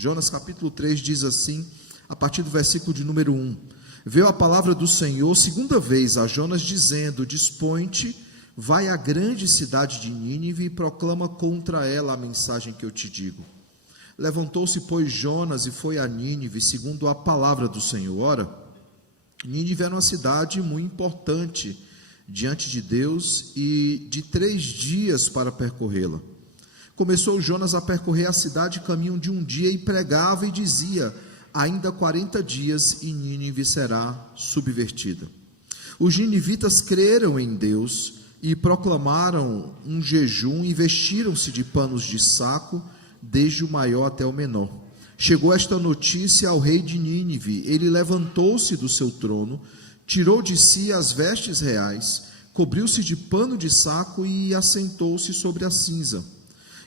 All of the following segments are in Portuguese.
Jonas capítulo 3 diz assim, a partir do versículo de número 1: Veio a palavra do Senhor segunda vez a Jonas dizendo: Dispõe-te, vai à grande cidade de Nínive e proclama contra ela a mensagem que eu te digo. Levantou-se, pois, Jonas e foi a Nínive, segundo a palavra do Senhor. Ora, Nínive era uma cidade muito importante diante de Deus e de 3 dias para percorrê-la. Começou Jonas a percorrer a cidade caminho de um dia e pregava e dizia: ainda 40 dias e Nínive será subvertida. Os ninivitas creram em Deus e proclamaram um jejum e vestiram-se de panos de saco, desde o maior até o menor. Chegou esta notícia ao rei de Nínive. Ele levantou-se do seu trono, tirou de si as vestes reais, cobriu-se de pano de saco e assentou-se sobre a cinza.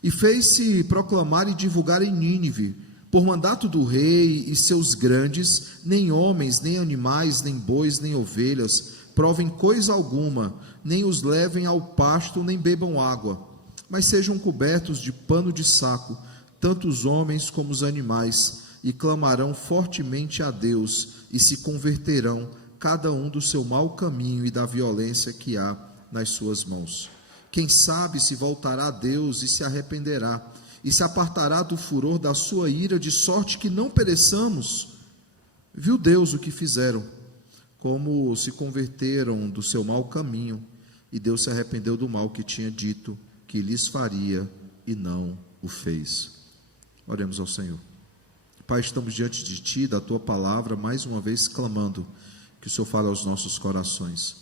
E fez-se proclamar e divulgar em Nínive, por mandato do rei e seus grandes: nem homens, nem animais, nem bois, nem ovelhas provem coisa alguma, nem os levem ao pasto, nem bebam água, mas sejam cobertos de pano de saco, tanto os homens como os animais, e clamarão fortemente a Deus, e se converterão, cada um do seu mau caminho e da violência que há nas suas mãos. Quem sabe se voltará a Deus e se arrependerá, e se apartará do furor da sua ira, de sorte que não pereçamos. Viu Deus o que fizeram, como se converteram do seu mau caminho, e Deus se arrependeu do mal que tinha dito que lhes faria, e não o fez. Oremos ao Senhor. Pai, estamos diante de Ti, da Tua palavra, mais uma vez clamando que o Senhor fale aos nossos corações.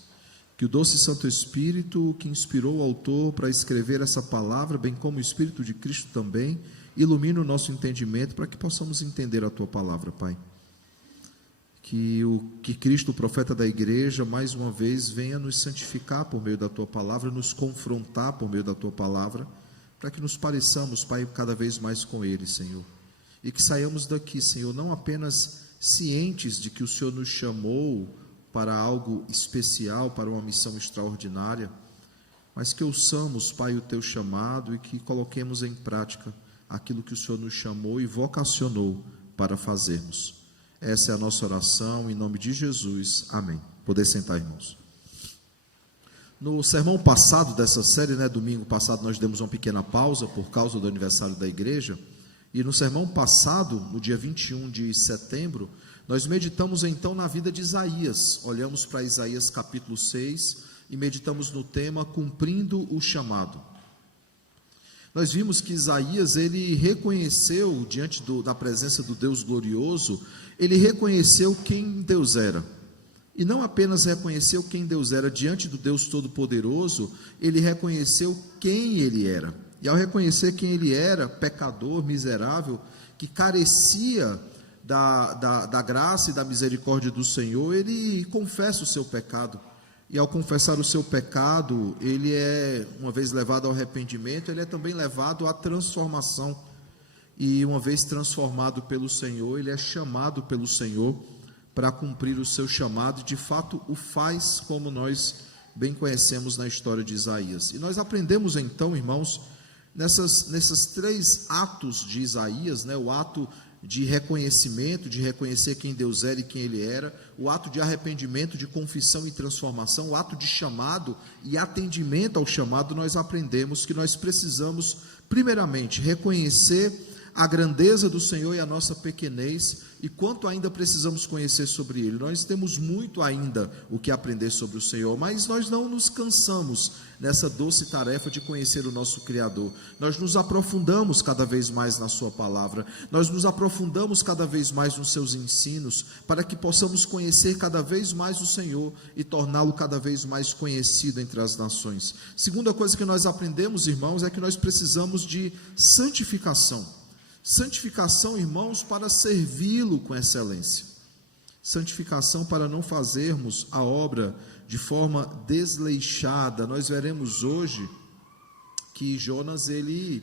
Que o doce Santo Espírito, que inspirou o autor para escrever essa palavra, bem como o Espírito de Cristo também, ilumine o nosso entendimento para que possamos entender a Tua palavra, Pai. Que Cristo, o profeta da igreja, mais uma vez venha nos santificar por meio da Tua palavra, nos confrontar por meio da Tua palavra, para que nos pareçamos, Pai, cada vez mais com Ele, Senhor. E que saiamos daqui, Senhor, não apenas cientes de que o Senhor nos chamou para algo especial, para uma missão extraordinária, mas que ouçamos, Pai, o Teu chamado e que coloquemos em prática aquilo que o Senhor nos chamou e vocacionou para fazermos. Essa é a nossa oração, em nome de Jesus, amém. Poder sentar, irmãos. No sermão passado dessa série, domingo passado, nós demos uma pequena pausa por causa do aniversário da igreja, e no sermão passado, no dia 21 de setembro, nós meditamos então na vida de Isaías. Olhamos para Isaías capítulo 6 e meditamos no tema cumprindo o chamado. Nós vimos que Isaías, ele reconheceu, diante da presença do Deus glorioso, ele reconheceu quem Deus era. E não apenas reconheceu quem Deus era diante do Deus Todo-Poderoso, ele reconheceu quem ele era. E ao reconhecer quem ele era, pecador, miserável, que carecia da graça e da misericórdia do Senhor, ele confessa o seu pecado. E ao confessar o seu pecado, ele é, uma vez levado ao arrependimento, ele é também levado à transformação. E uma vez transformado pelo Senhor, ele é chamado pelo Senhor para cumprir o seu chamado, e de fato o faz, como nós bem conhecemos na história de Isaías. E nós aprendemos então, irmãos, nesses 3 atos de Isaías, o ato de reconhecimento, de reconhecer quem Deus era e quem Ele era, o ato de arrependimento, de confissão e transformação, o ato de chamado e atendimento ao chamado. Nós aprendemos que nós precisamos, primeiramente, reconhecer a grandeza do Senhor e a nossa pequenez, e quanto ainda precisamos conhecer sobre Ele. Nós temos muito ainda o que aprender sobre o Senhor, mas nós não nos cansamos nessa doce tarefa de conhecer o nosso Criador. Nós nos aprofundamos cada vez mais na Sua palavra, nós nos aprofundamos cada vez mais nos Seus ensinos, para que possamos conhecer cada vez mais o Senhor e torná-lo cada vez mais conhecido entre as nações. Segunda coisa que nós aprendemos, irmãos, é que nós precisamos de santificação. Santificação, irmãos, para servi-lo com excelência. Santificação para não fazermos a obra de forma desleixada. Nós veremos hoje que Jonas, ele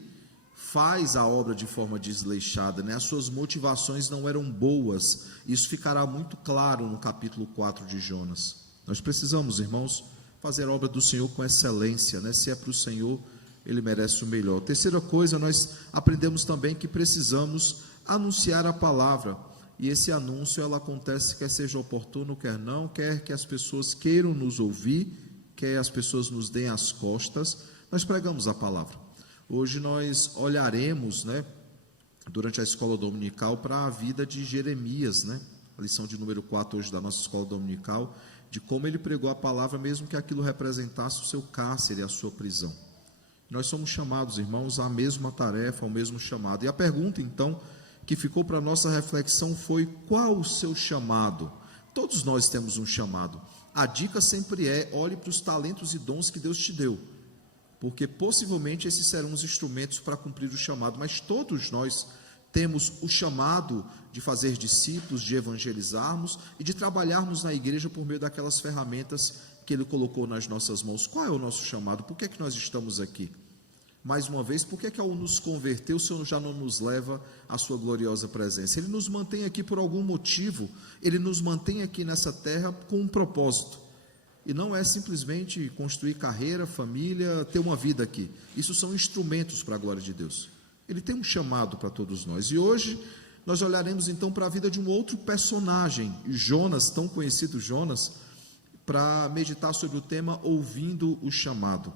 faz a obra de forma desleixada, As suas motivações não eram boas. Isso ficará muito claro no capítulo 4 de Jonas. Nós precisamos, irmãos, fazer a obra do Senhor com excelência, Se é para o Senhor, Ele merece o melhor. Terceira coisa, nós aprendemos também que precisamos anunciar a palavra. E esse anúncio, ela acontece quer seja oportuno, quer não, quer que as pessoas queiram nos ouvir, quer as pessoas nos deem as costas, nós pregamos a palavra. Hoje nós olharemos, durante a escola dominical, para a vida de Jeremias, a lição de número 4 hoje da nossa escola dominical, de como ele pregou a palavra, mesmo que aquilo representasse o seu cárcere, a sua prisão. Nós somos chamados, irmãos, à mesma tarefa, ao mesmo chamado. E a pergunta, então, que ficou para a nossa reflexão foi: qual o seu chamado? Todos nós temos um chamado. A dica sempre é: olhe para os talentos e dons que Deus te deu, porque possivelmente esses serão os instrumentos para cumprir o chamado, mas todos nós temos o chamado de fazer discípulos, de evangelizarmos e de trabalharmos na igreja por meio daquelas ferramentas que Ele colocou nas nossas mãos. Qual é o nosso chamado? Por que é que nós estamos aqui? Mais uma vez, por que é que ao nos converter, o Senhor já não nos leva à sua gloriosa presença? Ele nos mantém aqui por algum motivo, Ele nos mantém aqui nessa terra com um propósito, e não é simplesmente construir carreira, família, ter uma vida aqui. Isso são instrumentos para a glória de Deus. Ele tem um chamado para todos nós, e hoje nós olharemos então para a vida de um outro personagem, Jonas, tão conhecido Jonas, para meditar sobre o tema ouvindo o chamado.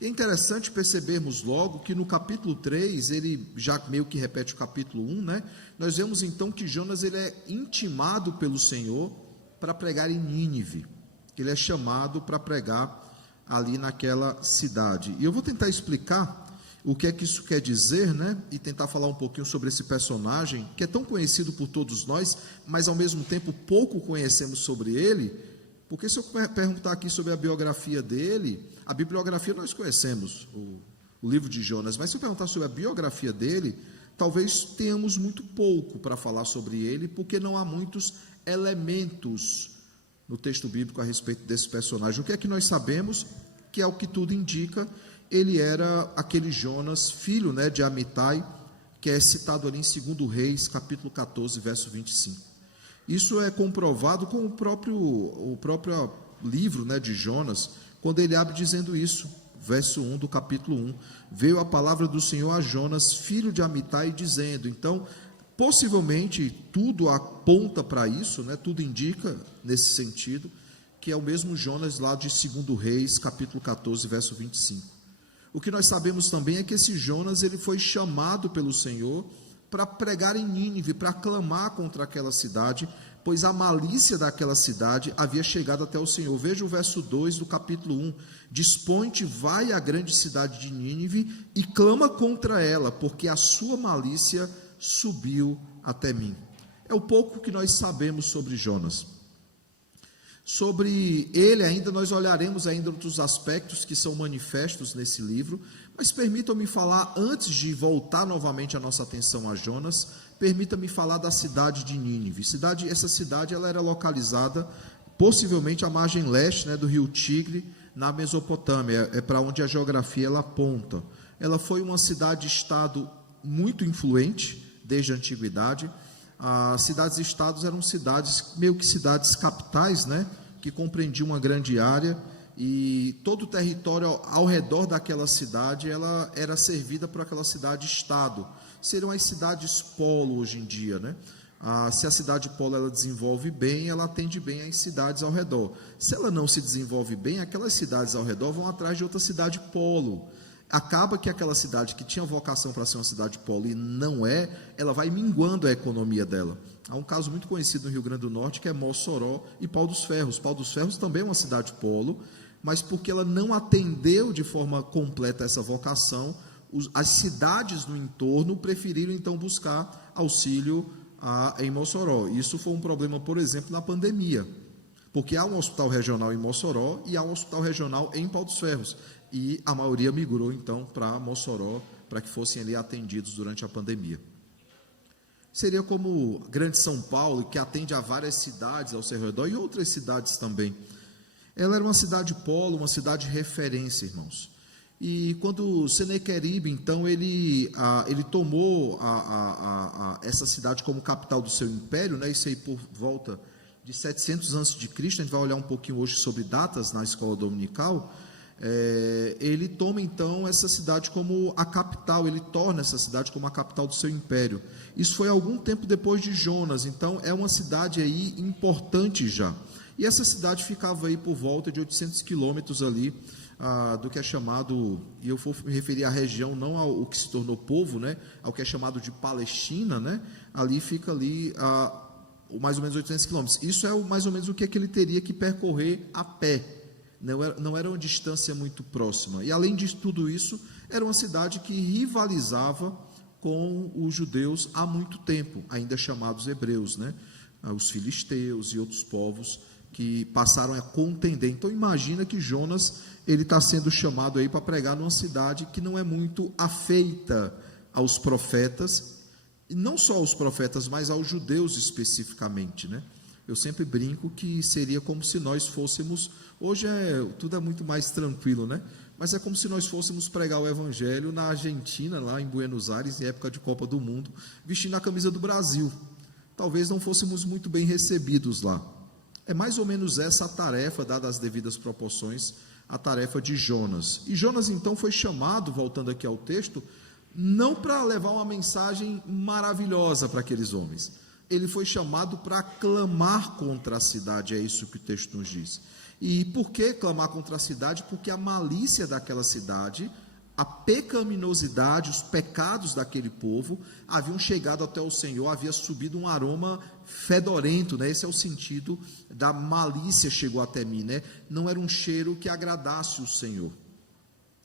É interessante percebermos logo que no capítulo 3, ele já meio que repete o capítulo 1, nós vemos então que Jonas ele é intimado pelo Senhor para pregar em Nínive. Ele é chamado para pregar ali naquela cidade. E eu vou tentar explicar o que é que isso quer dizer, e tentar falar um pouquinho sobre esse personagem, que é tão conhecido por todos nós, mas ao mesmo tempo pouco conhecemos sobre ele. Porque se eu perguntar aqui sobre a biografia dele, a bibliografia nós conhecemos, o livro de Jonas, mas se eu perguntar sobre a biografia dele, talvez tenhamos muito pouco para falar sobre ele, porque não há muitos elementos no texto bíblico a respeito desse personagem. O que é que nós sabemos? Que é o que tudo indica, ele era aquele Jonas, filho de Amitai, que é citado ali em 2 Reis, capítulo 14, verso 25. Isso é comprovado com o próprio livro de Jonas, quando ele abre dizendo isso, verso 1 do capítulo 1, veio a palavra do Senhor a Jonas, filho de Amitai, dizendo. Então, possivelmente, tudo aponta para isso, tudo indica nesse sentido, que é o mesmo Jonas lá de 2 Reis, capítulo 14, verso 25. O que nós sabemos também é que esse Jonas, ele foi chamado pelo Senhor para pregar em Nínive, para clamar contra aquela cidade, pois a malícia daquela cidade havia chegado até o Senhor. Veja o verso 2 do capítulo 1, dispõe-te, vai à grande cidade de Nínive e clama contra ela, porque a sua malícia subiu até mim. É o pouco que nós sabemos sobre Jonas. Sobre ele ainda, nós olharemos ainda outros aspectos que são manifestos nesse livro, mas permitam-me falar, antes de voltar novamente a nossa atenção a Jonas, permita-me falar da cidade de Nínive. Essa cidade ela era localizada possivelmente à margem leste do rio Tigre, na Mesopotâmia, é para onde a geografia ela aponta. Ela foi uma cidade-estado muito influente desde a antiguidade. As cidades-estados eram cidades, meio que cidades capitais, que compreendiam uma grande área, e todo o território ao redor daquela cidade, ela era servida por aquela cidade-estado. Seriam as cidades polo hoje em dia, se a cidade polo ela desenvolve bem, ela atende bem às cidades ao redor. Se ela não se desenvolve bem, aquelas cidades ao redor vão atrás de outra cidade polo. Acaba que aquela cidade que tinha vocação para ser uma cidade polo e não é, ela vai minguando a economia dela. Há um caso muito conhecido no Rio Grande do Norte, que é Mossoró e Pau dos Ferros. Pau dos Ferros também é uma cidade polo, mas porque ela não atendeu de forma completa essa vocação, as cidades no entorno preferiram então buscar auxílio em Mossoró. Isso foi um problema, por exemplo, na pandemia, porque há um hospital regional em Mossoró e há um hospital regional em Pau dos Ferros, e a maioria migrou então para Mossoró, para que fossem ali atendidos durante a pandemia. Seria como Grande São Paulo, que atende a várias cidades ao seu redor, e outras cidades também. Ela era uma cidade polo, uma cidade referência, irmãos. E quando Senequeribe, então, ele tomou essa cidade como capital do seu império, isso aí por volta de 700 a.C., a gente vai olhar um pouquinho hoje sobre datas na escola dominical. ele toma então essa cidade como a capital, ele torna essa cidade como a capital do seu império. Isso foi algum tempo depois de Jonas, então é uma cidade aí importante já. E essa cidade ficava aí por volta de 800 quilômetros ali do que é chamado, e eu vou me referir à região, não ao que se tornou povo, né, ao que é chamado de Palestina, né, ali fica ali mais ou menos 800 quilômetros. Isso é mais ou menos o que ele teria que percorrer a pé. Não era uma distância muito próxima. E além de tudo isso, era uma cidade que rivalizava com os judeus há muito tempo, ainda chamados hebreus, né? Os filisteus e outros povos que passaram a contender. Então imagina que Jonas ele está sendo chamado aí para pregar numa cidade que não é muito afeita aos profetas, e não só aos profetas, mas aos judeus especificamente, né? Eu sempre brinco que seria como se nós fôssemos, hoje tudo é muito mais tranquilo, né? Mas é como se nós fôssemos pregar o evangelho na Argentina, lá em Buenos Aires, em época de Copa do Mundo, vestindo a camisa do Brasil. Talvez não fôssemos muito bem recebidos lá. É mais ou menos essa a tarefa, dadas as devidas proporções, a tarefa de Jonas. E Jonas então foi chamado, voltando aqui ao texto, não para levar uma mensagem maravilhosa para aqueles homens. Ele foi chamado para clamar contra a cidade, é isso que o texto nos diz. E por que clamar contra a cidade? Porque a malícia daquela cidade, a pecaminosidade, os pecados daquele povo haviam chegado até o Senhor, havia subido um aroma fedorento, né? Esse é o sentido da malícia, chegou até mim, né? Não era um cheiro que agradasse o Senhor.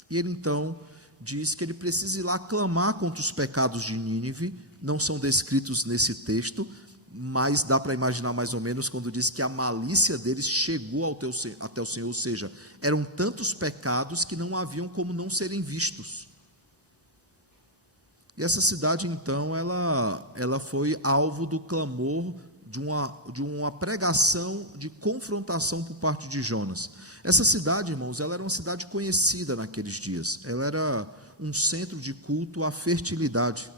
E ele então diz que ele precisa ir lá clamar contra os pecados de Nínive. Não são descritos nesse texto, mas dá para imaginar mais ou menos quando diz que a malícia deles chegou até o Senhor, ou seja, eram tantos pecados que não haviam como não serem vistos. E essa cidade então, ela foi alvo do clamor de uma pregação de confrontação por parte de Jonas. Essa cidade, irmãos, ela era uma cidade conhecida naqueles dias, ela era um centro de culto à fertilidade.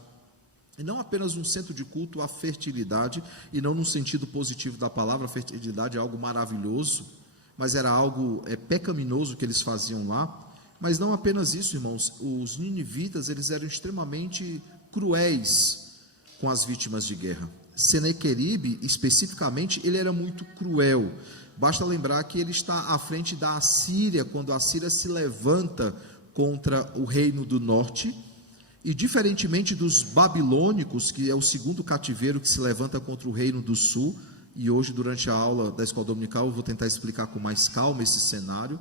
E não apenas um centro de culto à fertilidade, e não no sentido positivo da palavra, a fertilidade é algo maravilhoso, mas era algo pecaminoso que eles faziam lá. Mas não apenas isso, irmãos, os ninivitas, eles eram extremamente cruéis com as vítimas de guerra. Senequeribe, especificamente, ele era muito cruel. Basta lembrar que ele está à frente da Assíria, quando a Assíria se levanta contra o reino do norte. E diferentemente dos babilônicos, que é o segundo cativeiro que se levanta contra o reino do sul, e hoje durante a aula da escola dominical eu vou tentar explicar com mais calma esse cenário,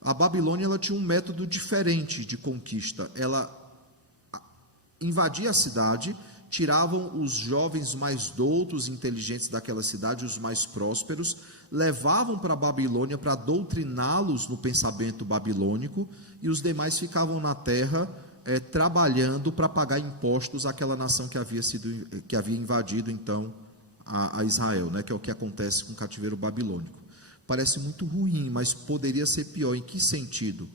a Babilônia ela tinha um método diferente de conquista. Ela invadia a cidade, tiravam os jovens mais doutos e inteligentes daquela cidade, os mais prósperos, levavam para a Babilônia para doutriná-los no pensamento babilônico, e os demais ficavam na terra trabalhando para pagar impostos àquela nação que havia invadido então a Israel, né, que é o que acontece com o cativeiro babilônico. Parece muito ruim, mas poderia ser pior. Em que sentido?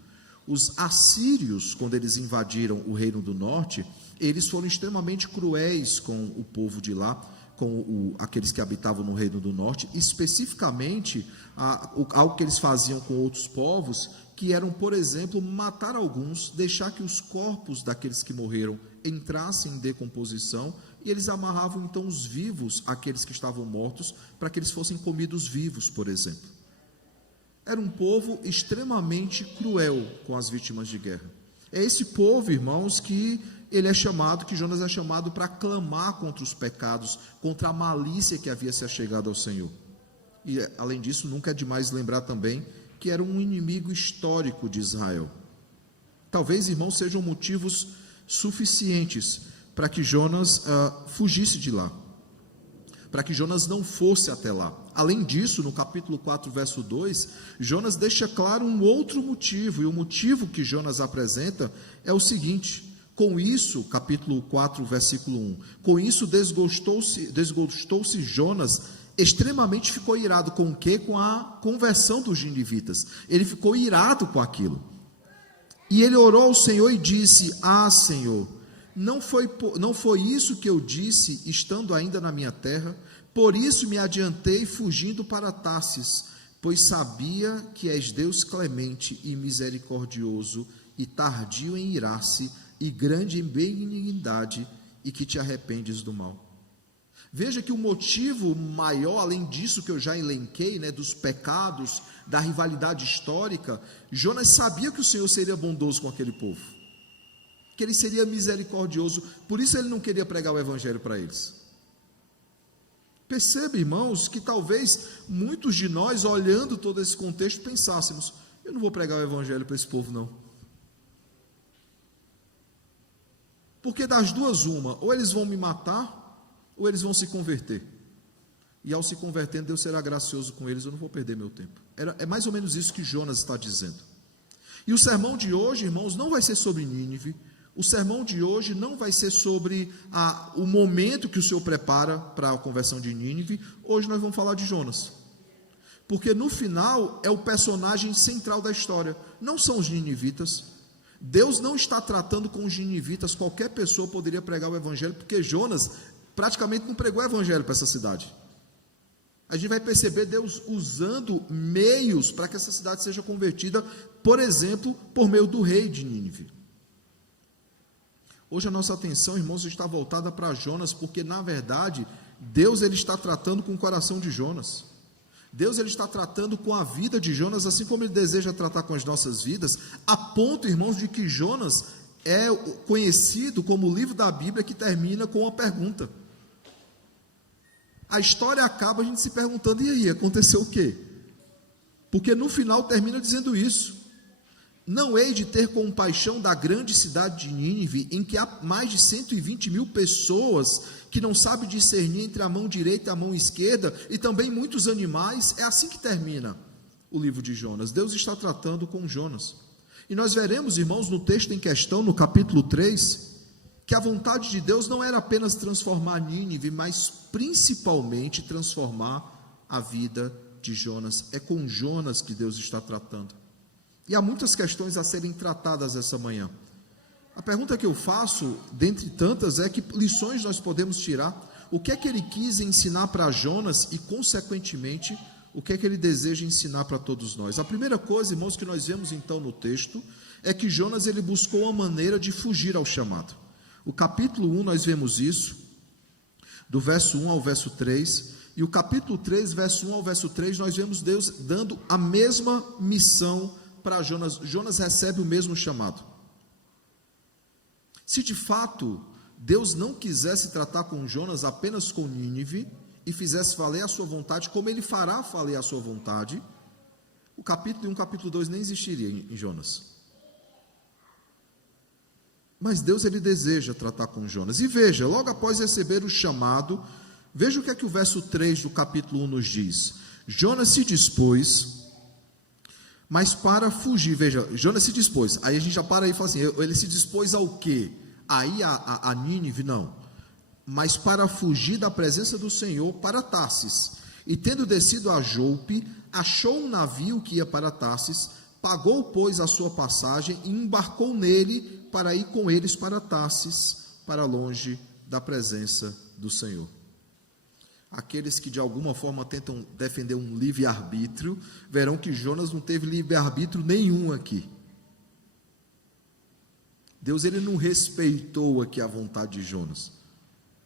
Os assírios, quando eles invadiram o reino do norte, eles foram extremamente cruéis com o povo de lá, com aqueles que habitavam no reino do norte, especificamente algo que eles faziam com outros povos, que eram, por exemplo, matar alguns, deixar que os corpos daqueles que morreram entrassem em decomposição, e eles amarravam então os vivos, aqueles que estavam mortos, para que eles fossem comidos vivos, por exemplo. Era um povo extremamente cruel com as vítimas de guerra. É esse povo, irmãos, que Jonas é chamado para clamar contra os pecados, contra a malícia que havia se achegado ao Senhor. E, além disso, nunca é demais lembrar também que era um inimigo histórico de Israel. Talvez, irmãos, sejam motivos suficientes para que Jonas fugisse de lá, para que Jonas não fosse até lá. Além disso, no capítulo 4, verso 2, Jonas deixa claro um outro motivo, e o motivo que Jonas apresenta é o seguinte: com isso, capítulo 4, versículo 1, com isso desgostou-se Jonas, extremamente ficou irado com o quê? Com a conversão dos ninivitas. Ele ficou irado com aquilo. E ele orou ao Senhor e disse: Senhor, não foi isso que eu disse, estando ainda na minha terra? Por isso me adiantei fugindo para Tarsis, pois sabia que és Deus clemente e misericordioso, e tardio em irar-se, e grande em benignidade, e que te arrependes do mal. Veja que o motivo maior, além disso que eu já elenquei, dos pecados, da rivalidade histórica, Jonas sabia que o Senhor seria bondoso com aquele povo, que ele seria misericordioso, por isso ele não queria pregar o evangelho para eles. Perceba, irmãos, que talvez muitos de nós, olhando todo esse contexto, pensássemos: eu não vou pregar o evangelho para esse povo não, porque das duas uma, ou eles vão me matar, ou eles vão se converter, e ao se convertendo Deus será gracioso com eles, eu não vou perder meu tempo. É mais ou menos isso que Jonas está dizendo. E o sermão de hoje, irmãos, não vai ser sobre Nínive, o sermão de hoje não vai ser sobre o momento que o Senhor prepara para a conversão de Nínive. Hoje nós vamos falar de Jonas, porque no final é o personagem central da história, não são os ninivitas. Deus não está tratando com os ninivitas, qualquer pessoa poderia pregar o evangelho, porque Jonas praticamente não pregou o evangelho para essa cidade. A gente vai perceber Deus usando meios para que essa cidade seja convertida, por exemplo, por meio do rei de Nínive. Hoje a nossa atenção, irmãos, está voltada para Jonas, porque na verdade Deus ele está tratando com o coração de Jonas. Deus ele está tratando com a vida de Jonas, assim como ele deseja tratar com as nossas vidas, a ponto, irmãos, de que Jonas é conhecido como o livro da Bíblia que termina com uma pergunta. A história acaba a gente se perguntando: e aí, aconteceu o quê? Porque no final termina dizendo isso: não hei de ter compaixão da grande cidade de Nínive, em que há mais de 120 mil pessoas que não sabem discernir entre a mão direita e a mão esquerda, e também muitos animais. É assim que termina o livro de Jonas. Deus está tratando com Jonas. E nós veremos, irmãos, no texto em questão, no capítulo 3, que a vontade de Deus não era apenas transformar Nínive, mas principalmente transformar a vida de Jonas. É com Jonas que Deus está tratando. E há muitas questões a serem tratadas essa manhã. A pergunta que eu faço, dentre tantas, é: que lições nós podemos tirar? O que é que ele quis ensinar para Jonas e, consequentemente, o que é que ele deseja ensinar para todos nós? A primeira coisa, irmãos, que nós vemos então no texto, é que Jonas ele buscou uma maneira de fugir ao chamado. O capítulo 1 nós vemos isso, do verso 1 ao verso 3, e o capítulo 3, verso 1 ao verso 3, nós vemos Deus dando a mesma missão para Jonas. Jonas recebe o mesmo chamado. Se de fato Deus não quisesse tratar com Jonas apenas com Nínive, e fizesse valer a sua vontade, como ele fará valer a sua vontade, o capítulo 1, capítulo 2 nem existiria em Jonas. Mas Deus ele deseja tratar com Jonas. E veja, logo após receber o chamado, veja o que é que o verso 3 do capítulo 1 nos diz. Jonas se dispôs, mas para fugir, veja, Jonas se dispôs, aí a gente já para aí e fala assim: ele se dispôs ao quê? Aí a Nínive? Não, mas para fugir da presença do Senhor para Tarsis, e tendo descido a Jope, achou um navio que ia para Tarsis, pagou, pois, a sua passagem, e embarcou nele, para ir com eles para Tarsis, para longe da presença do Senhor. Aqueles que de alguma forma tentam defender um livre-arbítrio, verão que Jonas não teve livre-arbítrio nenhum aqui. Deus ele não respeitou aqui a vontade de Jonas.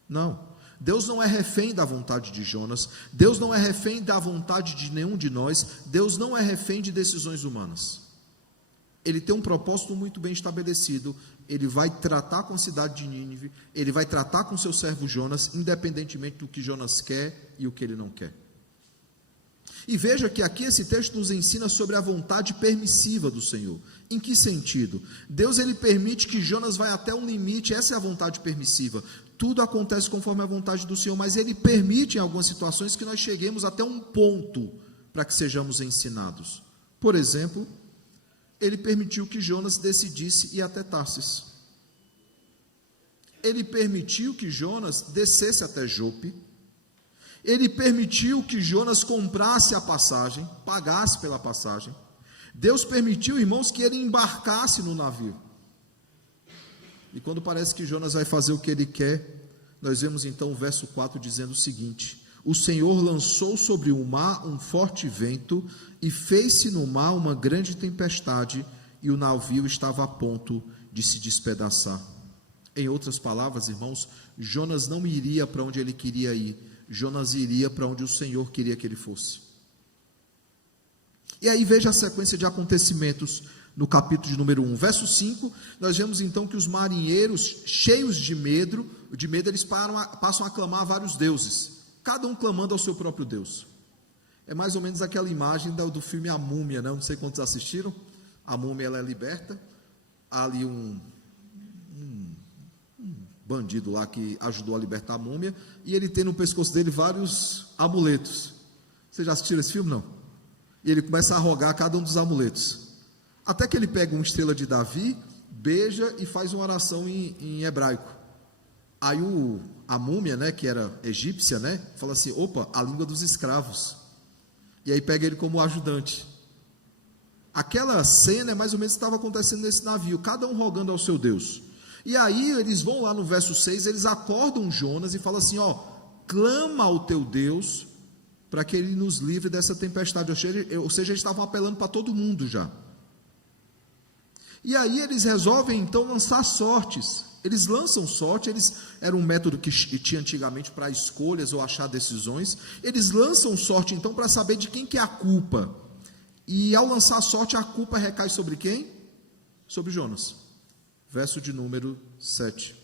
Não, Deus não é refém da vontade de Jonas, Deus não é refém da vontade de nenhum de nós, Deus não é refém de decisões humanas. Ele tem um propósito muito bem estabelecido. Ele vai tratar com a cidade de Nínive, ele vai tratar com seu servo Jonas, independentemente do que Jonas quer e o que ele não quer. E veja que aqui esse texto nos ensina sobre a vontade permissiva do Senhor. Em que sentido? Deus ele permite que Jonas vá até um limite, essa é a vontade permissiva. Tudo acontece conforme a vontade do Senhor, mas ele permite em algumas situações que nós cheguemos até um ponto para que sejamos ensinados. Por exemplo, ele permitiu que Jonas decidisse ir até Tarsis. Ele permitiu que Jonas descesse até Jope. Ele permitiu que Jonas comprasse a passagem, pagasse pela passagem. Deus permitiu, irmãos, que ele embarcasse no navio. E quando parece que Jonas vai fazer o que ele quer, nós vemos então o verso 4 dizendo o seguinte: o Senhor lançou sobre o mar um forte vento e fez-se no mar uma grande tempestade, e o navio estava a ponto de se despedaçar. Em outras palavras, irmãos, Jonas não iria para onde ele queria ir, Jonas iria para onde o Senhor queria que ele fosse. E aí veja a sequência de acontecimentos no capítulo de número 1, verso 5, nós vemos então que os marinheiros, cheios de medo, eles passam a clamar a vários deuses, cada um clamando ao seu próprio Deus. É mais ou menos aquela imagem do filme A Múmia, não sei quantos assistiram. A múmia, ela é liberta, há ali um bandido lá que ajudou a libertar a múmia, e ele tem no pescoço dele vários amuletos. Vocês já assistiram esse filme? Não? E ele começa a rogar cada um dos amuletos, até que ele pega uma estrela de Davi, beija e faz uma oração em hebraico. Aí a múmia, né, que era egípcia, né, fala assim, opa, a língua dos escravos. E aí pega ele como ajudante. Aquela cena é mais ou menos o que estava acontecendo nesse navio, cada um rogando ao seu Deus. E aí eles vão lá no verso 6, eles acordam Jonas e falam assim, clama ao teu Deus para que ele nos livre dessa tempestade. Ou seja, eles estavam apelando para todo mundo já. E aí eles resolvem então lançar sortes. Eles lançam sorte, era um método que tinha antigamente para escolhas ou achar decisões. Eles lançam sorte então para saber de quem que é a culpa. E ao lançar sorte, a culpa recai sobre quem? Sobre Jonas. Verso de número 7.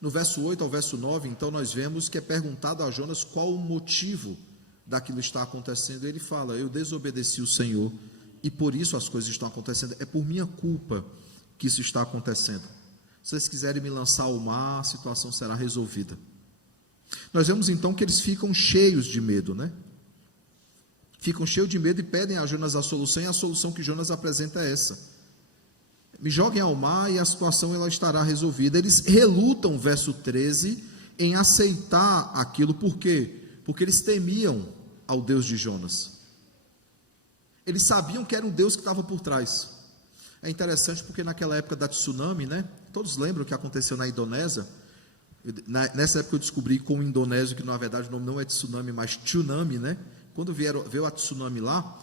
No verso 8 ao verso 9, então nós vemos que é perguntado a Jonas qual o motivo daquilo está acontecendo. Ele fala, eu desobedeci o Senhor e por isso as coisas estão acontecendo. É por minha culpa que isso está acontecendo. Se vocês quiserem me lançar ao mar, a situação será resolvida. Nós vemos então que eles ficam cheios de medo, né? Ficam cheios de medo e pedem a Jonas a solução, e a solução que Jonas apresenta é essa. Me joguem ao mar e a situação ela estará resolvida. Eles relutam, verso 13, em aceitar aquilo. Por quê? Porque eles temiam ao Deus de Jonas. Eles sabiam que era um Deus que estava por trás. É interessante porque naquela época da tsunami, né? Todos lembram o que aconteceu na Indonésia? Nessa época eu descobri com o indonésio que na verdade o nome não é tsunami, mas tsunami, né? Quando veio a tsunami lá,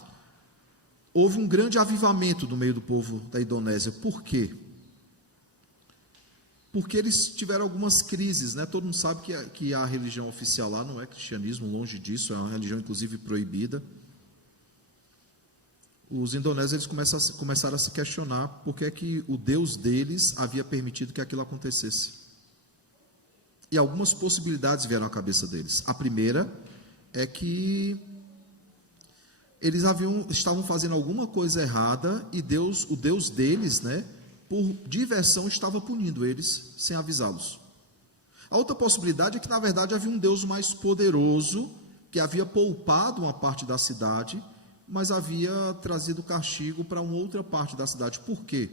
houve um grande avivamento no meio do povo da Indonésia. Por quê? Porque eles tiveram algumas crises, né? Todo mundo sabe que a religião oficial lá não é cristianismo, longe disso, é uma religião inclusive proibida. Os indonésios eles começaram a se questionar por que é que o Deus deles havia permitido que aquilo acontecesse. E algumas possibilidades vieram à cabeça deles. A primeira é que eles estavam fazendo alguma coisa errada e o Deus deles, né, por diversão, estava punindo eles sem avisá-los. A outra possibilidade é que, na verdade, havia um Deus mais poderoso que havia poupado uma parte da cidade, mas havia trazido castigo para uma outra parte da cidade. Por quê?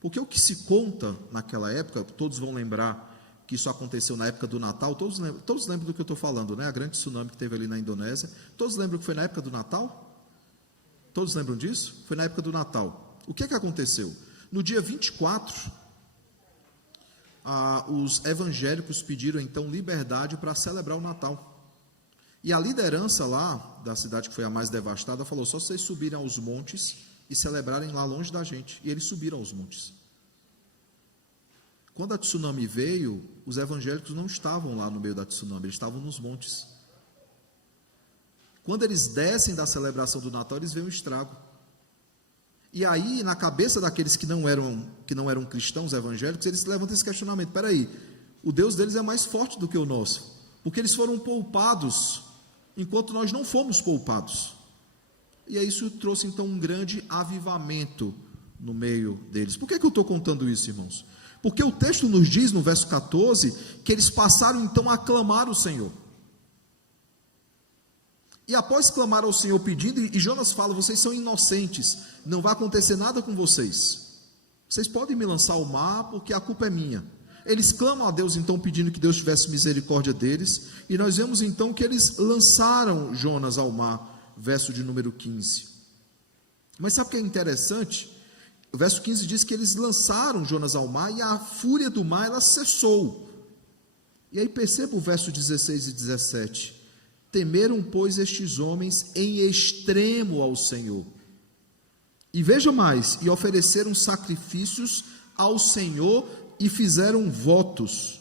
Porque o que se conta naquela época, todos vão lembrar que isso aconteceu na época do Natal, todos lembram do que eu estou falando, né? A grande tsunami que teve ali na Indonésia, todos lembram que foi na época do Natal? Todos lembram disso? Foi na época do Natal. O que é que aconteceu? No dia 24, os evangélicos pediram então liberdade para celebrar o Natal. E a liderança lá, da cidade que foi a mais devastada, falou, só vocês subirem aos montes e celebrarem lá longe da gente. E eles subiram aos montes. Quando a tsunami veio, os evangélicos não estavam lá no meio da tsunami, eles estavam nos montes. Quando eles descem da celebração do Natal, eles veem um estrago. E aí, na cabeça daqueles que não eram cristãos evangélicos, eles levantam esse questionamento, espera aí, o Deus deles é mais forte do que o nosso, porque eles foram poupados, enquanto nós não fomos poupados. E aí isso trouxe então um grande avivamento no meio deles. Por que eu estou contando isso, irmãos? Porque o texto nos diz, no verso 14, que eles passaram então a clamar o Senhor. E após clamar ao Senhor pedindo, e Jonas fala, vocês são inocentes, não vai acontecer nada com vocês. Vocês podem me lançar ao mar, porque a culpa é minha. Eles clamam a Deus então pedindo que Deus tivesse misericórdia deles, e nós vemos então que eles lançaram Jonas ao mar, verso de número 15. Mas sabe o que é interessante? O verso 15 diz que eles lançaram Jonas ao mar, e a fúria do mar ela cessou. E aí perceba o verso 16 e 17. Temeram, pois, estes homens em extremo ao Senhor. E veja mais, e ofereceram sacrifícios ao Senhor e fizeram votos.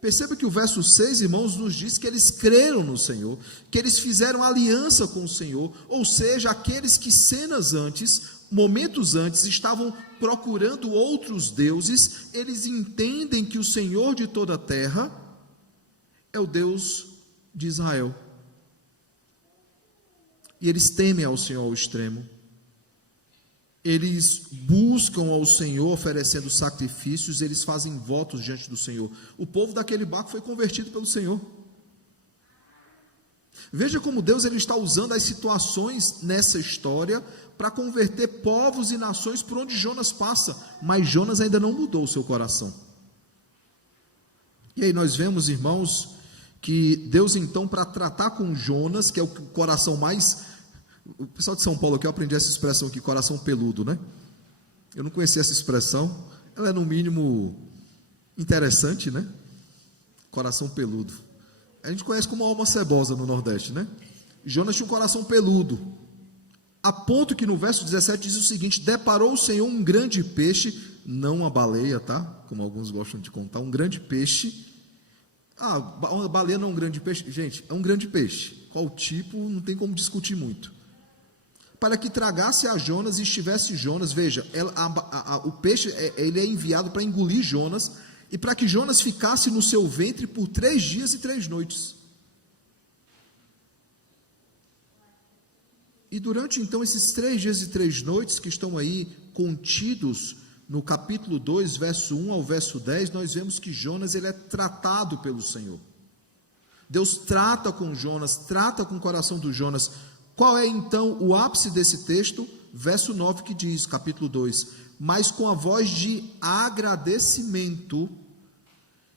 Perceba que o verso 6, irmãos, nos diz que eles creram no Senhor, que eles fizeram aliança com o Senhor, ou seja, aqueles que momentos antes, estavam procurando outros deuses, eles entendem que o Senhor de toda a terra é o Deus de Israel. E eles temem ao Senhor ao extremo. Eles buscam ao Senhor oferecendo sacrifícios, eles fazem votos diante do Senhor. O povo daquele barco foi convertido pelo Senhor. Veja como Deus ele está usando as situações nessa história para converter povos e nações por onde Jonas passa, mas Jonas ainda não mudou o seu coração. E aí nós vemos, irmãos, que Deus então, para tratar com Jonas, que é o coração mais... O pessoal de São Paulo aqui, eu aprendi essa expressão aqui, coração peludo, né? Eu não conhecia essa expressão, ela é no mínimo interessante, né? Coração peludo. A gente conhece como alma cebosa no Nordeste, né? Jonas tinha um coração peludo, a ponto que no verso 17 diz o seguinte: deparou o Senhor um grande peixe, não uma baleia, tá? Como alguns gostam de contar, um grande peixe. Uma baleia não é um grande peixe? Gente, é um grande peixe. Qual tipo, não tem como discutir muito. Para que tragasse a Jonas e estivesse Jonas, veja, o peixe ele é enviado para engolir Jonas, e para que Jonas ficasse no seu ventre por 3 dias e 3 noites. E durante então esses 3 dias e 3 noites que estão aí contidos no capítulo 2, verso 1 ao verso 10, nós vemos que Jonas ele é tratado pelo Senhor. Deus trata com Jonas, trata com o coração do Jonas. Qual é então o ápice desse texto? Verso 9 que diz, capítulo 2: mas com a voz de agradecimento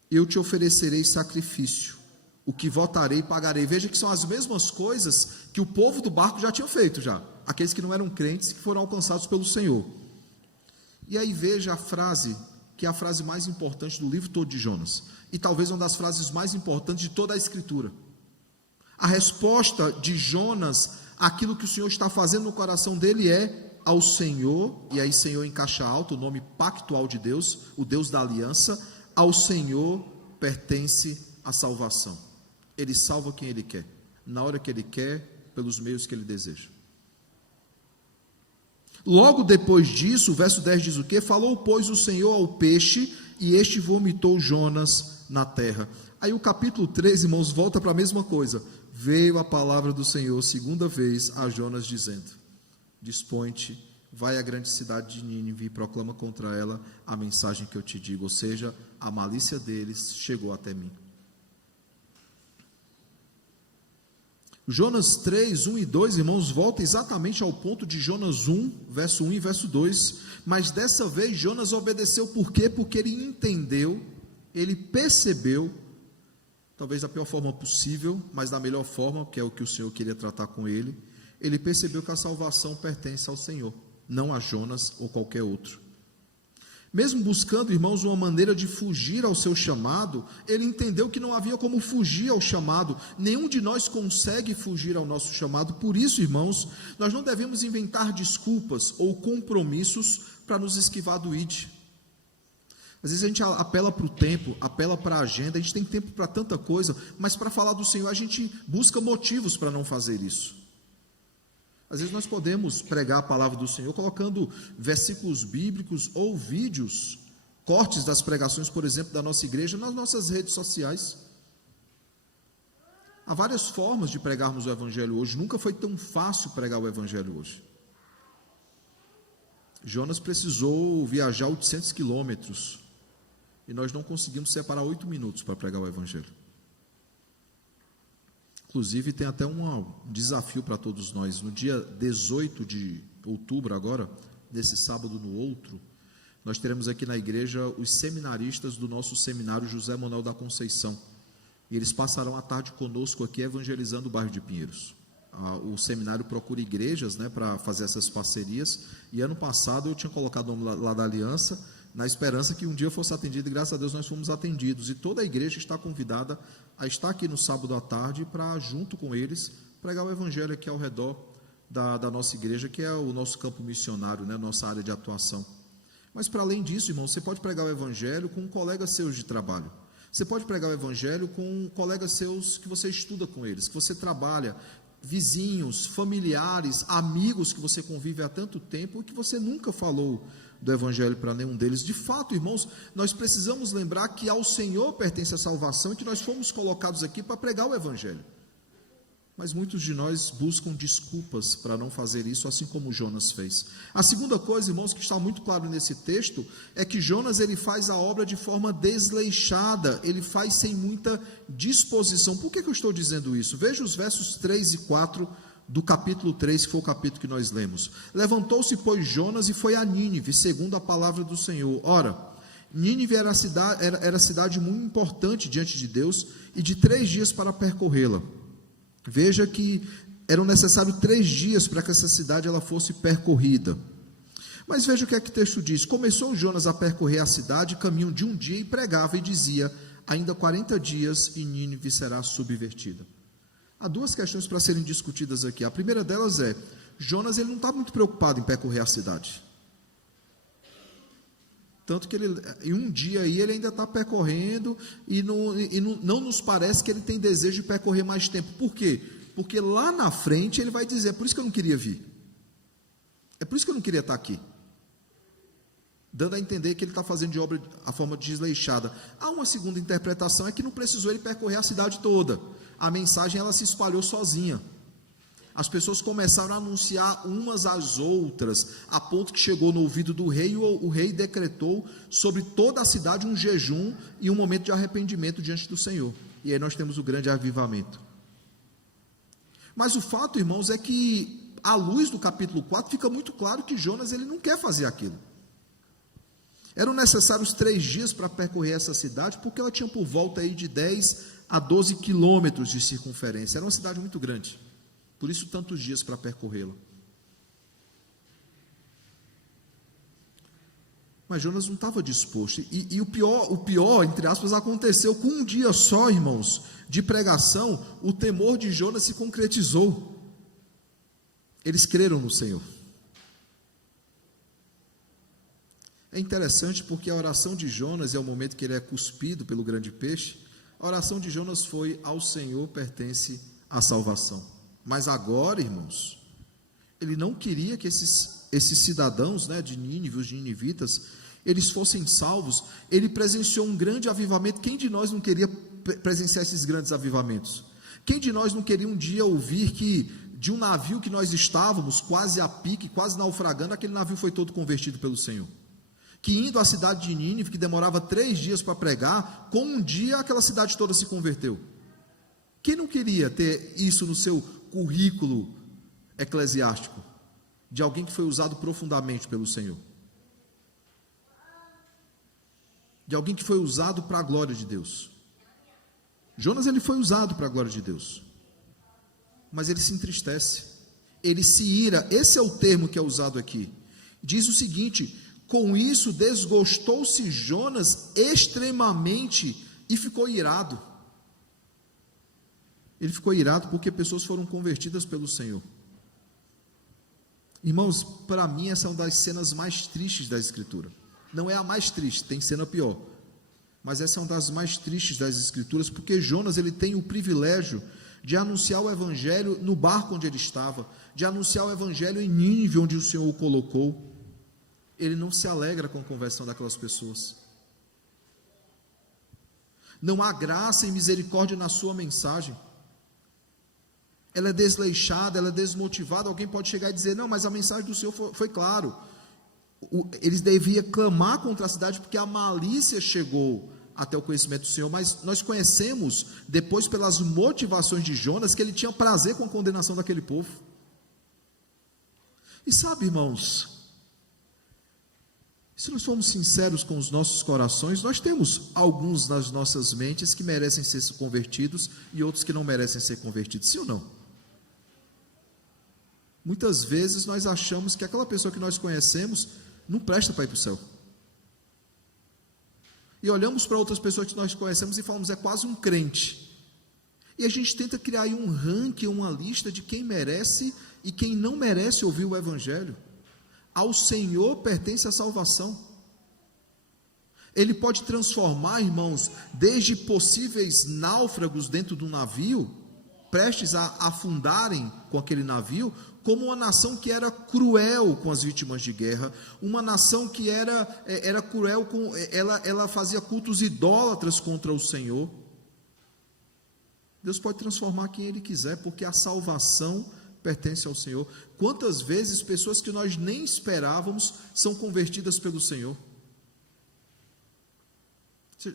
eu te oferecerei sacrifício, o que votarei e pagarei. Veja que são as mesmas coisas que o povo do barco já tinha feito aqueles que não eram crentes que foram alcançados pelo Senhor. E aí veja a frase, que é a frase mais importante do livro todo de Jonas, e talvez uma das frases mais importantes de toda a Escritura. A resposta de Jonas, aquilo que o Senhor está fazendo no coração dele é ao Senhor, e aí Senhor em caixa alta, o nome pactual de Deus, o Deus da aliança, ao Senhor pertence a salvação. Ele salva quem Ele quer, na hora que Ele quer, pelos meios que Ele deseja. Logo depois disso, o verso 10 diz o quê? Falou, pois, o Senhor ao peixe, e este vomitou Jonas na terra. Aí o capítulo 3, irmãos, volta para a mesma coisa. Veio a palavra do Senhor, segunda vez, a Jonas, dizendo: dispõe-te, vai à grande cidade de Nínive e proclama contra ela a mensagem que eu te digo. Ou seja, a malícia deles chegou até mim. Jonas 3, 1 e 2, irmãos, volta exatamente ao ponto de Jonas 1, verso 1 e verso 2, mas dessa vez Jonas obedeceu. Por quê? Porque ele entendeu, ele percebeu, talvez da pior forma possível, mas da melhor forma, que é o que o Senhor queria tratar com ele. Ele percebeu que a salvação pertence ao Senhor, não a Jonas ou qualquer outro. Mesmo buscando, irmãos, uma maneira de fugir ao seu chamado, ele entendeu que não havia como fugir ao chamado. Nenhum de nós consegue fugir ao nosso chamado. Por isso, irmãos, nós não devemos inventar desculpas ou compromissos para nos esquivar do ID. Às vezes a gente apela para o tempo, apela para a agenda, a gente tem tempo para tanta coisa, mas para falar do Senhor a gente busca motivos para não fazer isso. Às vezes nós podemos pregar a palavra do Senhor colocando versículos bíblicos ou vídeos, cortes das pregações, por exemplo, da nossa igreja, nas nossas redes sociais. Há várias formas de pregarmos o Evangelho hoje. Nunca foi tão fácil pregar o Evangelho hoje. Jonas precisou viajar 800 quilômetros e nós não conseguimos separar 8 minutos para pregar o Evangelho. Inclusive tem até um desafio para todos nós. No dia 18 de outubro agora, desse sábado no outro, nós teremos aqui na igreja os seminaristas do nosso seminário José Manuel da Conceição. E eles passarão a tarde conosco aqui evangelizando o bairro de Pinheiros. O seminário procura igrejas, para fazer essas parcerias. E ano passado eu tinha colocado o nome lá da aliança, na esperança que um dia fosse atendido, e graças a Deus nós fomos atendidos, e toda a igreja está convidada a estar aqui no sábado à tarde para, junto com eles, pregar o evangelho aqui ao redor da nossa igreja, que é o nosso campo missionário, né, nossa área de atuação. Mas para além disso, irmão, você pode pregar o evangelho com colegas seus de trabalho, você pode pregar o evangelho com colegas seus que você estuda com eles, que você trabalha, vizinhos, familiares, amigos que você convive há tanto tempo e que você nunca falou do evangelho para nenhum deles. De fato, irmãos, nós precisamos lembrar que ao Senhor pertence a salvação e que nós fomos colocados aqui para pregar o evangelho. Mas muitos de nós buscam desculpas para não fazer isso, assim como Jonas fez. A segunda coisa, irmãos, que está muito claro nesse texto, é que Jonas ele faz a obra de forma desleixada, ele faz sem muita disposição. Por que eu estou dizendo isso? Veja os versos 3 e 4 do capítulo 3, que foi o capítulo que nós lemos. Levantou-se, pois, Jonas e foi a Nínive, segundo a palavra do Senhor. Ora, Nínive era cidade muito importante diante de Deus, e de 3 dias para percorrê-la. Veja que eram necessários 3 dias para que essa cidade ela fosse percorrida. Mas veja o que é que o texto diz. Começou Jonas a percorrer a cidade, caminho de um dia, e pregava e dizia: ainda 40 dias e Nínive será subvertida. Há 2 questões para serem discutidas aqui. A primeira delas é: Jonas ele não está muito preocupado em percorrer a cidade. Tanto que ele, em um dia aí, ele ainda está percorrendo e não nos parece que ele tem desejo de percorrer mais tempo. Por quê? Porque lá na frente ele vai dizer: é por isso que eu não queria vir. É por isso que eu não queria estar aqui. Dando a entender que ele está fazendo de obra a forma desleixada. Há uma segunda interpretação, é que não precisou ele percorrer a cidade toda. A mensagem ela se espalhou sozinha. As pessoas começaram a anunciar umas às outras, a ponto que chegou no ouvido do rei, e o rei decretou sobre toda a cidade um jejum e um momento de arrependimento diante do Senhor. E aí nós temos o grande avivamento. Mas o fato, irmãos, é que, à luz do capítulo 4, fica muito claro que Jonas ele não quer fazer aquilo. Eram necessários 3 dias para percorrer essa cidade, porque ela tinha por volta aí de 10 a 12 quilômetros de circunferência. Era uma cidade muito grande. Por isso, tantos dias para percorrê-la. Mas Jonas não estava disposto. E o pior, entre aspas, aconteceu com um dia só, irmãos, de pregação. O temor de Jonas se concretizou. Eles creram no Senhor. É interessante porque a oração de Jonas, é o momento que ele é cuspido pelo grande peixe, a oração de Jonas foi: ao Senhor pertence a salvação. Mas agora, irmãos, ele não queria que esses cidadãos, né, de Nínive, os ninivitas, eles fossem salvos. Ele presenciou um grande avivamento. Quem de nós não queria presenciar esses grandes avivamentos? Quem de nós não queria um dia ouvir que de um navio que nós estávamos, quase a pique, quase naufragando, aquele navio foi todo convertido pelo Senhor? Que indo à cidade de Nínive, que demorava 3 dias para pregar, com um dia aquela cidade toda se converteu. Quem não queria ter isso no seu currículo eclesiástico, de alguém que foi usado profundamente pelo Senhor, de alguém que foi usado para a glória de Deus? Jonas ele foi usado para a glória de Deus, mas ele se entristece, ele se ira. Esse é o termo que é usado aqui. Diz o seguinte: com isso desgostou-se Jonas extremamente e ficou irado. Ele ficou irado porque pessoas foram convertidas pelo Senhor. Irmãos, para mim essa é uma das cenas mais tristes da Escritura. Não é a mais triste, tem cena pior. Mas essa é uma das mais tristes das Escrituras, porque Jonas ele tem o privilégio de anunciar o Evangelho no barco onde ele estava, de anunciar o Evangelho em Nínive, onde o Senhor o colocou. Ele não se alegra com a conversão daquelas pessoas. Não há graça e misericórdia na sua mensagem. Ela é desleixada, ela é desmotivada. Alguém pode chegar e dizer: não, mas a mensagem do Senhor foi claro. Eles deviam clamar contra a cidade porque a malícia chegou até o conhecimento do Senhor. Mas nós conhecemos depois, pelas motivações de Jonas, que ele tinha prazer com a condenação daquele povo. E sabe, irmãos, se nós formos sinceros com os nossos corações, nós temos alguns nas nossas mentes que merecem ser convertidos e outros que não merecem ser convertidos, sim ou não? Muitas vezes nós achamos que aquela pessoa que nós conhecemos não presta para ir para o céu. e olhamos para outras pessoas que nós conhecemos e falamos, é quase um crente. E a gente tenta criar aí um ranking, uma lista de quem merece e quem não merece ouvir o Evangelho. Ao Senhor pertence a salvação. Ele pode transformar, irmãos, desde possíveis náufragos dentro do navio, prestes a afundarem com aquele navio, como uma nação que era cruel com as vítimas de guerra, uma nação que era cruel, ela fazia cultos idólatras contra o Senhor. Deus pode transformar quem Ele quiser, porque a salvação pertence ao Senhor. Quantas vezes pessoas que nós nem esperávamos são convertidas pelo Senhor?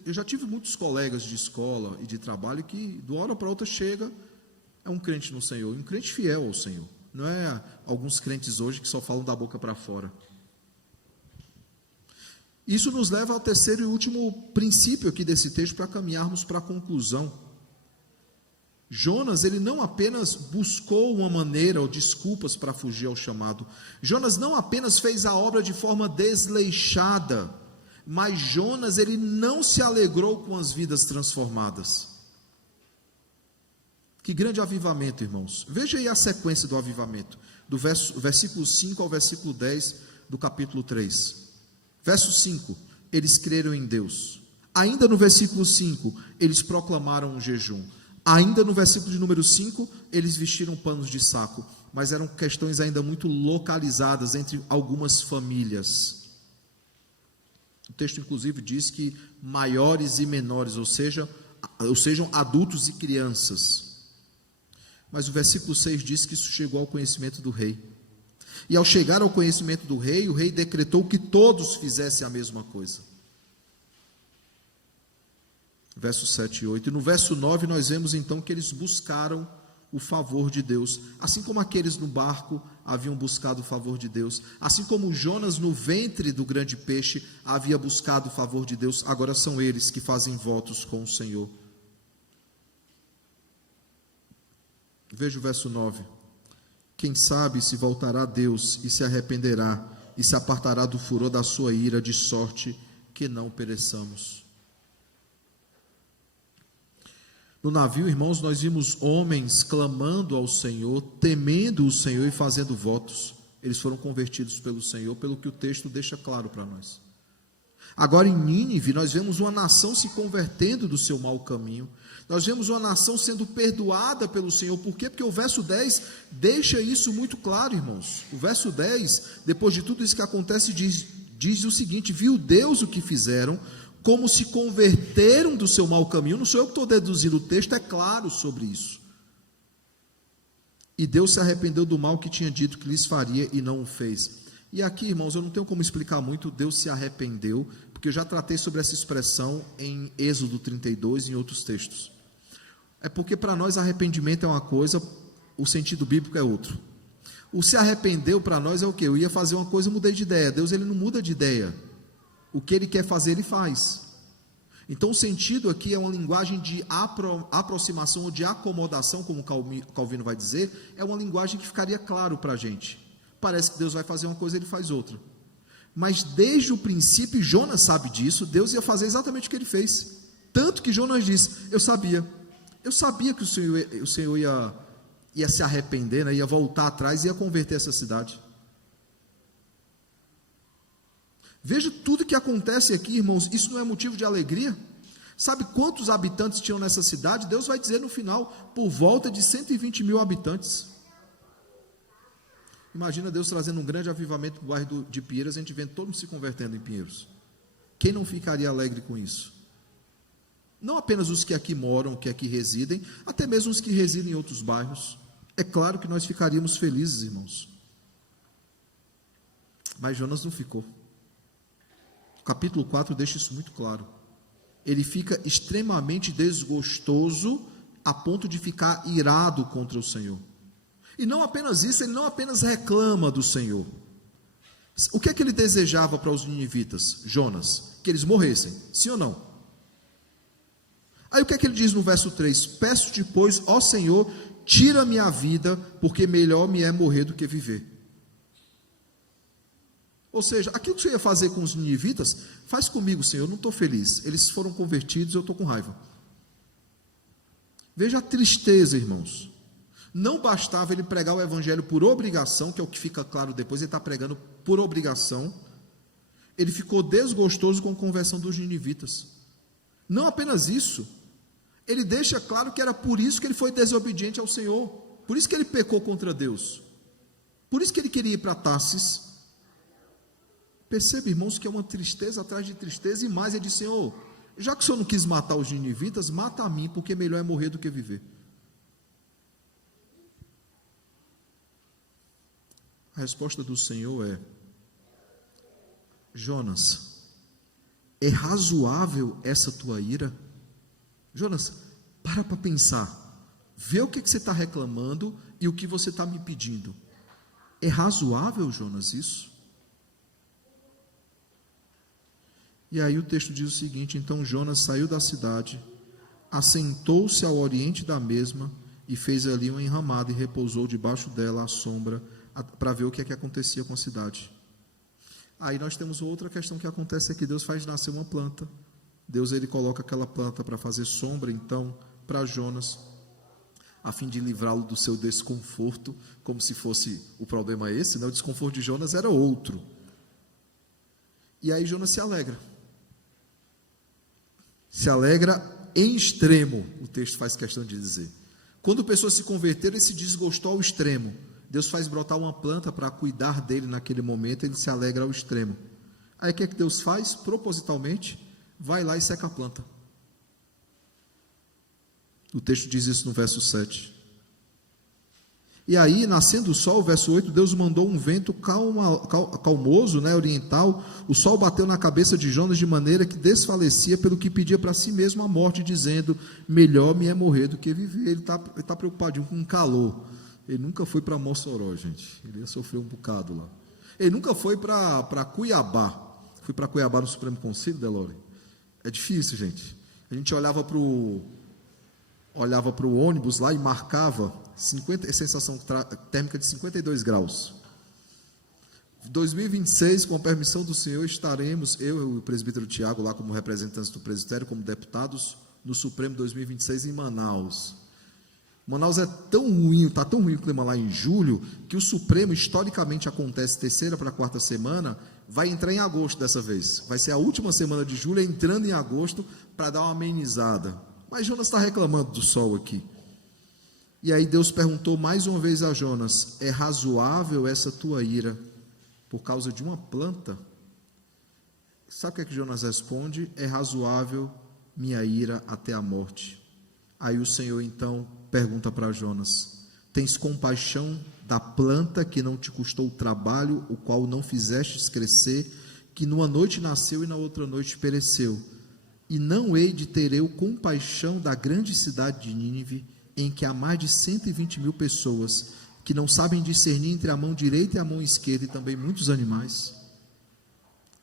Eu já tive muitos colegas de escola e de trabalho que, de uma hora para outra, chega, é um crente no Senhor, um crente fiel ao Senhor. Não é alguns crentes hoje que só falam da boca para fora. Isso nos leva ao terceiro e último princípio aqui desse texto, para caminharmos para a conclusão. Jonas, ele não apenas buscou uma maneira ou desculpas para fugir ao chamado. Jonas não apenas fez a obra de forma desleixada, mas Jonas, ele não se alegrou com as vidas transformadas. Que grande avivamento, irmãos. Veja aí a sequência do avivamento, do versículo 5 ao versículo 10 do capítulo 3. Verso 5, eles creram em Deus. Ainda no versículo 5, eles proclamaram um jejum. Ainda no versículo de número 5, eles vestiram panos de saco, mas eram questões ainda muito localizadas entre algumas famílias. O texto inclusive diz que maiores e menores, ou sejam adultos e crianças. Mas o versículo 6 diz que isso chegou ao conhecimento do rei. E ao chegar ao conhecimento do rei, o rei decretou que todos fizessem a mesma coisa. Versos 7 e 8. E no verso 9 nós vemos então que eles buscaram o favor de Deus. Assim como aqueles no barco haviam buscado o favor de Deus. Assim como Jonas no ventre do grande peixe havia buscado o favor de Deus. Agora são eles que fazem votos com o Senhor. Veja o verso 9. Quem sabe se voltará a Deus e se arrependerá e se apartará do furor da sua ira, de sorte que não pereçamos. No navio, irmãos, nós vimos homens clamando ao Senhor, temendo o Senhor e fazendo votos. Eles foram convertidos pelo Senhor, pelo que o texto deixa claro para nós. Agora em Nínive, nós vemos uma nação se convertendo do seu mau caminho. Nós vemos uma nação sendo perdoada pelo Senhor. Por quê? Porque o verso 10 deixa isso muito claro, irmãos. O verso 10, depois de tudo isso que acontece, diz o seguinte: viu Deus o que fizeram, como se converteram do seu mau caminho. Não sou eu que estou deduzindo, o texto é claro sobre isso. E Deus se arrependeu do mal que tinha dito que lhes faria e não o fez. E aqui, irmãos, eu não tenho como explicar muito, Deus se arrependeu, porque eu já tratei sobre essa expressão em Êxodo 32 e em outros textos. É porque para nós arrependimento é uma coisa, o sentido bíblico é outro. O se arrependeu para nós é o quê? Eu ia fazer uma coisa e mudei de ideia. Deus, ele não muda de ideia. O que ele quer fazer, ele faz. Então o sentido aqui é uma linguagem de aproximação ou de acomodação, como Calvino vai dizer, é uma linguagem que ficaria claro para a gente. Parece que Deus vai fazer uma coisa e ele faz outra. Mas desde o princípio, Jonas sabe disso, Deus ia fazer exatamente o que ele fez. Tanto que Jonas disse: eu sabia que o Senhor ia se arrepender, né? Ia voltar atrás e ia converter essa cidade. Veja tudo que acontece aqui, irmãos, isso não é motivo de alegria? Sabe quantos habitantes tinham nessa cidade? Deus vai dizer no final, por volta de 120 mil habitantes. Imagina Deus trazendo um grande avivamento para o bairro de Pinheiros, a gente vendo todo mundo se convertendo em Pinheiros. Quem não ficaria alegre com isso? Não apenas os que aqui moram, que aqui residem, até mesmo os que residem em outros bairros. É claro que nós ficaríamos felizes, irmãos. Mas Jonas não ficou. O capítulo 4 deixa isso muito claro. Ele fica extremamente desgostoso, a ponto de ficar irado contra o Senhor. E não apenas isso, ele não apenas reclama do Senhor. O que é que ele desejava para os ninivitas, Jonas? Que eles morressem, sim ou não? Aí o que é que ele diz no verso 3? Peço-te, pois, ó Senhor, tira minha vida, porque melhor me é morrer do que viver. Ou seja, aquilo que você ia fazer com os ninivitas, faz comigo, Senhor, eu não estou feliz. Eles foram convertidos, eu estou com raiva. Veja a tristeza, irmãos. Não bastava ele pregar o evangelho por obrigação, que é o que fica claro depois, ele está pregando por obrigação. Ele ficou desgostoso com a conversão dos ninivitas. Não apenas isso, ele deixa claro que era por isso que ele foi desobediente ao Senhor, por isso que ele pecou contra Deus, por isso que ele queria ir para Tarsis. Perceba, irmãos, que é uma tristeza atrás de tristeza, e mais, ele diz: Senhor, já que o Senhor não quis matar os ninivitas, mata a mim, porque melhor é morrer do que viver. A resposta do Senhor é: Jonas, é razoável essa tua ira? Jonas, para pensar, vê o que você está reclamando e o que você está me pedindo. É razoável, Jonas, isso? E aí o texto diz o seguinte: então Jonas saiu da cidade, assentou-se ao oriente da mesma e fez ali uma enramada e repousou debaixo dela à sombra, para ver o que é que acontecia com a cidade. Aí nós temos outra questão que acontece, é que Deus faz nascer uma planta. Deus, ele coloca aquela planta para fazer sombra, então, para Jonas, a fim de livrá-lo do seu desconforto, como se fosse o problema esse, né? O desconforto de Jonas era outro. E aí Jonas se alegra em extremo, o texto faz questão de dizer. Quando pessoas se converteram, ele se desgostou ao extremo. Deus faz brotar uma planta para cuidar dele naquele momento, ele se alegra ao extremo. Aí o que é que Deus faz? Propositalmente, vai lá e seca a planta. O texto diz isso no verso 7. E aí, nascendo o sol, verso 8, Deus mandou um vento calmoso, né, oriental. O sol bateu na cabeça de Jonas de maneira que desfalecia, pelo que pedia para si mesmo a morte, dizendo: melhor me é morrer do que viver. Ele está preocupadinho com o calor. Ele nunca foi para Mossoró, gente. Ele ia sofrer um bocado lá. Ele nunca foi para Cuiabá. Fui para Cuiabá no Supremo Conselho, Delore. É difícil, gente. A gente olhava para o ônibus lá e marcava sensação térmica de 52 graus. 2026, com a permissão do Senhor, estaremos, eu e o presbítero Tiago, lá como representantes do presbitério, como deputados, no Supremo 2026 em Manaus. Manaus é tão ruim, está tão ruim o clima lá em julho, que o Supremo, historicamente, acontece terceira para quarta semana, vai entrar em agosto dessa vez. Vai ser a última semana de julho, entrando em agosto, para dar uma amenizada. Mas Jonas está reclamando do sol aqui. E aí Deus perguntou mais uma vez a Jonas: é razoável essa tua ira por causa de uma planta? Sabe o que é que Jonas responde? É razoável minha ira até a morte. Aí o Senhor então pergunta para Jonas: tens compaixão da planta que não te custou o trabalho, o qual não fizestes crescer, que numa noite nasceu e na outra noite pereceu? E não hei de ter eu compaixão da grande cidade de Nínive, em que há mais de 120 mil pessoas, que não sabem discernir entre a mão direita e a mão esquerda, e também muitos animais?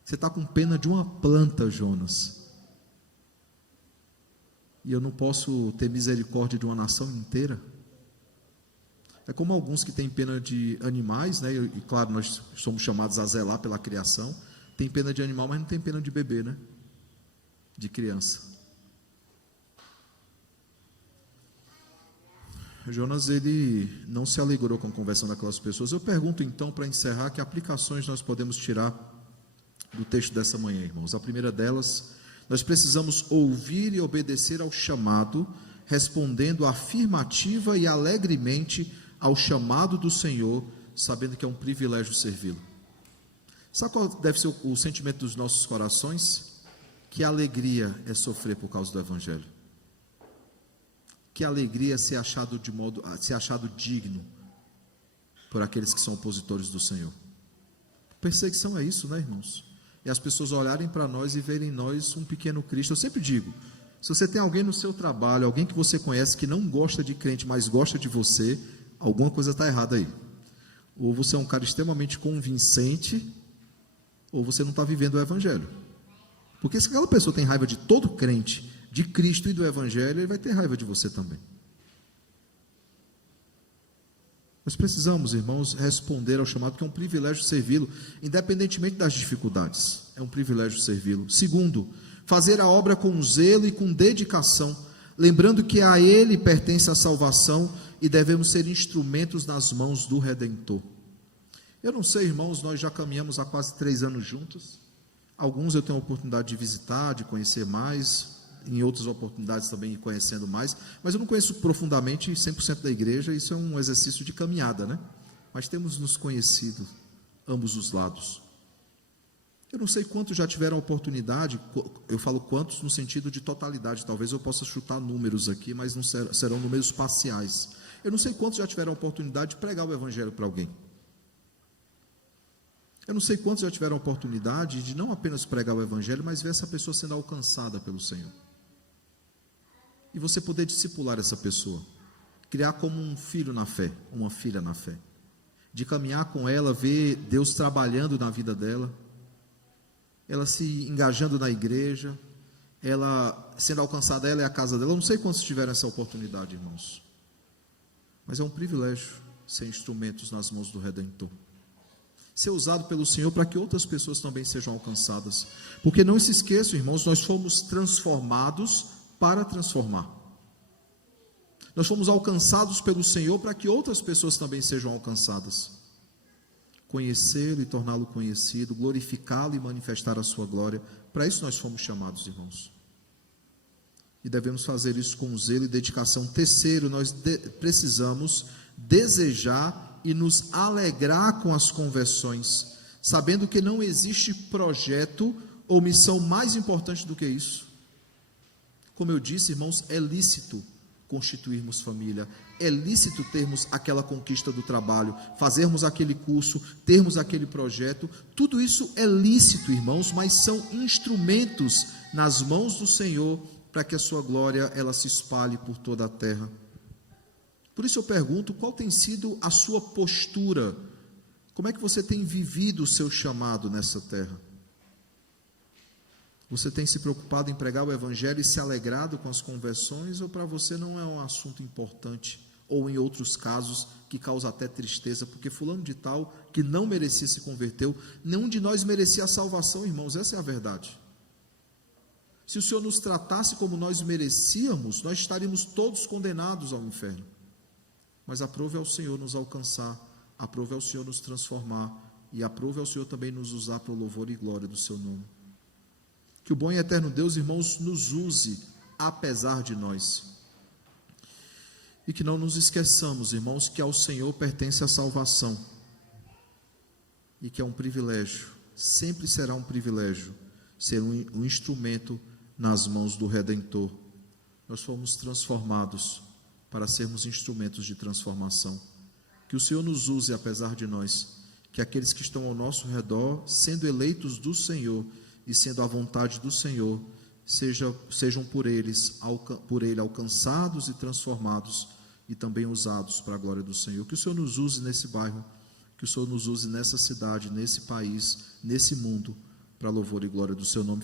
Você está com pena de uma planta, Jonas. E eu não posso ter misericórdia de uma nação inteira? É como alguns que têm pena de animais, né? E claro, nós somos chamados a zelar pela criação. Tem pena de animal, mas não tem pena de bebê, né? De criança. Jonas, ele não se alegrou com a conversão daquelas pessoas. Eu pergunto então, para encerrar, que aplicações nós podemos tirar do texto dessa manhã, irmãos? A primeira delas: nós precisamos ouvir e obedecer ao chamado, respondendo afirmativa e alegremente ao chamado do Senhor, sabendo que é um privilégio servi-lo. Sabe qual deve ser o sentimento dos nossos corações? Que alegria é sofrer por causa do Evangelho. Que alegria é ser achado digno por aqueles que são opositores do Senhor. Perseguição é isso, né, irmãos? E as pessoas olharem para nós e verem em nós um pequeno Cristo. Eu sempre digo, se você tem alguém no seu trabalho, alguém que você conhece que não gosta de crente, mas gosta de você, alguma coisa está errada aí. Ou você é um cara extremamente convincente, ou você não está vivendo o Evangelho. Porque se aquela pessoa tem raiva de todo crente, de Cristo e do Evangelho, ele vai ter raiva de você também. Nós precisamos, irmãos, responder ao chamado, que é um privilégio servi-lo, independentemente das dificuldades. É um privilégio servi-lo. Segundo, fazer a obra com zelo e com dedicação, lembrando que a Ele pertence a salvação e devemos ser instrumentos nas mãos do Redentor. Eu não sei, irmãos, nós já caminhamos há quase 3 anos juntos. Alguns eu tenho a oportunidade de visitar, de conhecer mais, em outras oportunidades também ir conhecendo mais, mas eu não conheço profundamente 100% da igreja. Isso é um exercício de caminhada, né? Mas temos nos conhecido ambos os lados. Eu não sei quantos já tiveram a oportunidade, eu falo quantos no sentido de totalidade, talvez eu possa chutar números aqui, mas não serão números parciais. Eu não sei quantos já tiveram a oportunidade de pregar o evangelho para alguém. Eu não sei quantos já tiveram a oportunidade de não apenas pregar o evangelho, mas ver essa pessoa sendo alcançada pelo Senhor. E você poder discipular essa pessoa, criar como um filho na fé, uma filha na fé, de caminhar com ela, ver Deus trabalhando na vida dela, ela se engajando na igreja, ela sendo alcançada, ela e a casa dela. Eu não sei quantos tiveram essa oportunidade, irmãos, mas é um privilégio ser instrumentos nas mãos do Redentor, ser usado pelo Senhor para que outras pessoas também sejam alcançadas, porque não se esqueçam, irmãos, nós fomos transformados para transformar, nós fomos alcançados pelo Senhor para que outras pessoas também sejam alcançadas, conhecê-lo e torná-lo conhecido, glorificá-lo e manifestar a sua glória. Para isso nós fomos chamados, irmãos, e devemos fazer isso com zelo e dedicação. Terceiro, nós precisamos desejar e nos alegrar com as conversões, sabendo que não existe projeto ou missão mais importante do que isso. Como eu disse, irmãos, é lícito constituirmos família, é lícito termos aquela conquista do trabalho, fazermos aquele curso, termos aquele projeto. Tudo isso é lícito, irmãos, mas são instrumentos nas mãos do Senhor para que a sua glória ela se espalhe por toda a terra. Por isso eu pergunto, qual tem sido a sua postura? Como é que você tem vivido o seu chamado nessa terra? Você tem se preocupado em pregar o evangelho e se alegrado com as conversões, ou para você não é um assunto importante, ou em outros casos que causa até tristeza, porque fulano de tal que não merecia se converteu? Nenhum de nós merecia a salvação, irmãos, essa é a verdade. Se o Senhor nos tratasse como nós merecíamos, nós estaríamos todos condenados ao inferno. Mas aprove ao Senhor nos alcançar, aprove ao Senhor nos transformar, e aprove ao Senhor também nos usar para o louvor e glória do seu nome. Que o bom e eterno Deus, irmãos, nos use apesar de nós. E que não nos esqueçamos, irmãos, que ao Senhor pertence a salvação. E que é um privilégio, sempre será um privilégio, ser um instrumento nas mãos do Redentor. Nós fomos transformados para sermos instrumentos de transformação. Que o Senhor nos use apesar de nós. Que aqueles que estão ao nosso redor, sendo eleitos do Senhor, e sendo a vontade do Senhor, sejam por Ele alcançados e transformados, e também usados para a glória do Senhor. Que o Senhor nos use nesse bairro, que o Senhor nos use nessa cidade, nesse país, nesse mundo, para louvor e glória do seu nome.